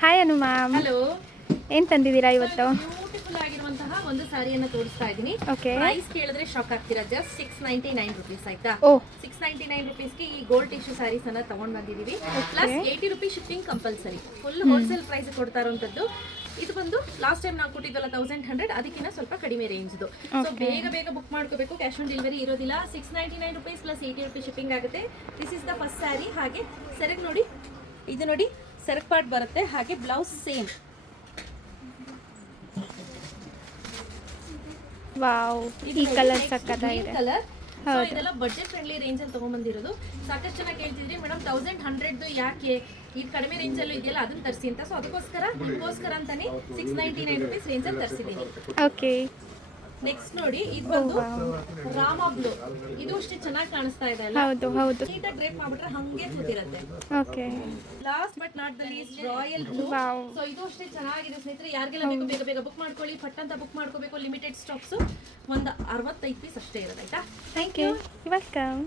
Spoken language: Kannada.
ಹಾಯ್ ಅನು ಮ್ಯಾಮ್. ಹಲೋ, ಏನು ತಂದಿದ್ದೀರಾ ಇವತ್ತು? ಬ್ಯೂಟಿಫುಲ್ ಆಗಿರುವಂತಹ ಒಂದು ಸಾರಿಯನ್ನು ತೋರಿಸ್ತಾ ಇದ್ದೀನಿ. ಓಕೆ. ಪ್ರೈಸ್ ಕೇಳಿದ್ರೆ ಶಾಕ್ ಆಗ್ತೀರಾ. ಜಸ್ಟ್ 699 ರುಪೀಸ್ ಆಯ್ತಾ. ಓ 699 ರುಪೀಸ್ಗೆ ಈ ಗೋಲ್ಡ್ ಟಿಶ್ಯೂ ಸ್ಯಾರೀಸ್ ಅನ್ನ ತಗೊಂಡ್ ಬಂದಿದೀವಿ. Plus 80 rupees shipping compulsory. Full wholesale price ಕೊಡ್ತಾ ಇರುವಂತದ್ದು. ಇದು ಬಂದು ಲಾಸ್ಟ್ ಟೈಮ್ ನಾವು ಕೊಟ್ಟಿದ್ದಲ್ಲ 1100, ಅದಕ್ಕಿಂತ ಸ್ವಲ್ಪ ಕಡಿಮೆ ರೇಂಜ್ದು. ಸೊ ಬೇಗ ಬುಕ್ ಮಾಡ್ಕೋಬೇಕು. ಕ್ಯಾಶ್ ಆನ್ ಡೆಲಿವರಿ ಇರೋದಿಲ್ಲ. 699 ರುಪೀಸ್ ಪ್ಲಸ್ 80 ರುಪೀಸ್ ಶಿಪ್ಪಿಂಗ್ ಆಗುತ್ತೆ. This is the first sari. ಹಾಗೆ ಸೆರಗ್ ನೋಡಿ, ಇದು ನೋಡಿ ಸೆರಗ್ ಪಾರ್ಟ್ ಬರುತ್ತೆ. ಹಾಗೆ ಬ್ಲೌಸ್ ಸೇಮ್. ವಾವ್, ಈ ಕಲರ್ ಸಕ್ಕತ್ತಾಗಿದೆ. ಕಲರ್. ಸೊ ಇದೆಲ್ಲ ಬಜೆಟ್ ಫ್ರೆಂಡ್ಲಿ ರೇಂಜ್ ಅಲ್ಲಿ ತಗೊಂಡ್ಬಂದಿರೋದು. ಸಾಕಷ್ಟು ಜನ ಕೇಳ್ತಿದ್ರಿ ಮೇಡಮ್ 1100 ಯಾಕೆ ಈ ಕಡಿಮೆ ರೇಂಜ್ ಅಲ್ಲೂ ಇದೆಯಲ್ಲ ಅದನ್ನ ತರಿಸಿ ಅಂತ. ಸೊ ಅದಕ್ಕೋಸ್ಕರ ಅಂತಾನೆ 699 ರುಪೀಸ್ ರೇಂಜ್ ಅಲ್ಲಿ ತರಿಸಿದ್ದೀನಿ. ಓಕೆ. ನೆಕ್ಸ್ಟ್ ನೋಡಿ, ಇದು ಬಂದು ರಾಮ ಬ್ಲೂ. ಇದು ಅಷ್ಟೇ ಚೆನ್ನಾಗಿ ಕಾಣಿಸ್ತಾ ಇದೆ ಅಲ್ಲ. ಹೌದು. ನೀಟಾಗಿ ಡ್ರೇಪ್ ಮಾಡ್ಬಿಟ್ರೆ ಹಂಗೆ ಕೂತಿರುತ್ತೆ. Okay. Last but not the least royal blue. Wow. So ಇದು ಅಷ್ಟೇ ಚೆನ್ನಾಗಿದೆ ಸ್ನೇಹಿತರೆ. ಯಾರಿಗೆಲ್ಲ ಬೇಕು ಬೇಗ ಬುಕ್ ಮಾಡ್ಕೊಳ್ಳಿ. ಫಟ್ ಅಂತ ಬುಕ್ ಮಾಡ್ಕೋಬೇಕು. Limited stocks. ಒಂದು 65 ಪೀಸ್ ಅಷ್ಟೇ ಇರೋದು ಆಯ್ತಾ. Thank you. ವೆಲ್ಕಮ್.